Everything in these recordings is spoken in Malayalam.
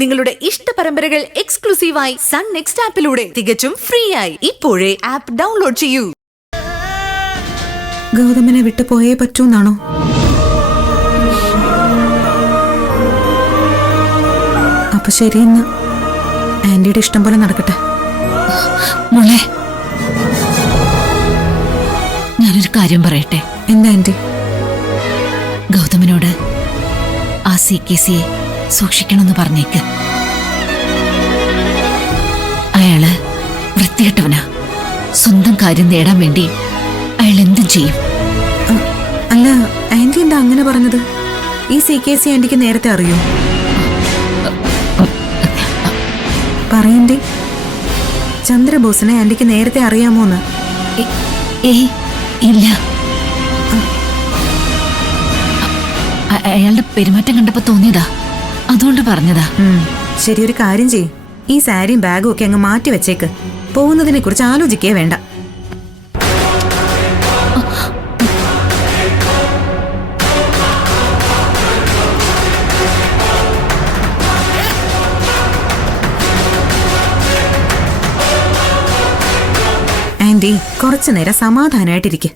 നിങ്ങളുടെ ഇഷ്ട പരമ്പരകൾ എക്സ്ക്ലൂസീവായി സൺ നെക്സ്റ്റ് ആപ്പിലൂടെ തികച്ചും ഫ്രീ ആയി ഇപ്പോഴേ ആപ്പ് ഡൗൺലോഡ് ചെയ്യൂ. ഗൗതമനെ വിട്ടു പോയേ പറ്റൂന്നാണോ? അപ്പൊ ശരിയെന്ന് ആന്റിയുടെ ഇഷ്ടം പോലെ നടക്കട്ടെ. മോളെ, ഞാനൊരു കാര്യം പറയട്ടെ. എന്താ ആന്റി? ഗൗതമനോട് ആ CKCയെ സൂക്ഷിക്കണമെന്ന് പറഞ്ഞേക്ക്. അയാള് വൃത്തികെട്ടവനാ. സ്വന്തം കാര്യം നേടാൻ വേണ്ടി അയാൾ എന്തും ചെയ്യും. അല്ല, ആന്റി എന്താ അങ്ങനെ പറഞ്ഞത്? ഈ CKC ആന്റിക്ക് നേരത്തെ അറിയോ? പറയണ്ടേ, ചന്ദ്രബോസിനെ ആന്റിക്ക് നേരത്തെ അറിയാമോന്ന്? ഏയ് ഇല്ല. അയാളുടെ പെരുമാറ്റം കണ്ടപ്പോ തോന്നിയതാ, അതുകൊണ്ട് പറഞ്ഞതാ. ശരി, ഒരു കാര്യം ചെയ്യ്. ഈ സാരിയും ബാഗും ഒക്കെ അങ്ങ് മാറ്റി വെച്ചേക്ക്. പോകുന്നതിനെ കുറിച്ച് ആലോചിക്കേ വേണ്ട. ആന്റി, കുറച്ചു നേരം സമാധാനമായിട്ടിരിക്കെ.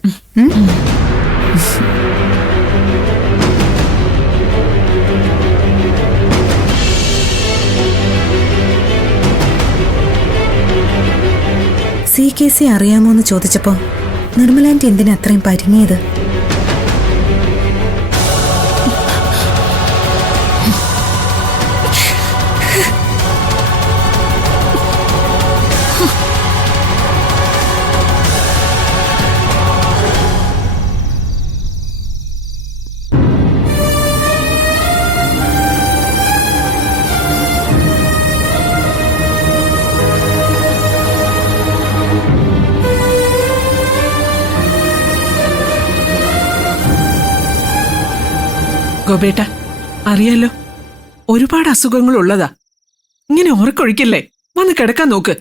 CKC അറിയാമോന്ന് ചോദിച്ചപ്പോ നിർമ്മലാന്റി എന്തിനാ അത്രയും പരിങ്ങിയത്? ഗോപേട്ട, അറിയാലോ, ഒരുപാട് അസുഖങ്ങൾ ഉള്ളതാ. ഇങ്ങനെ ഉറക്കൊഴിക്കല്ലേ, വന്ന് കിടക്കാൻ നോക്ക്.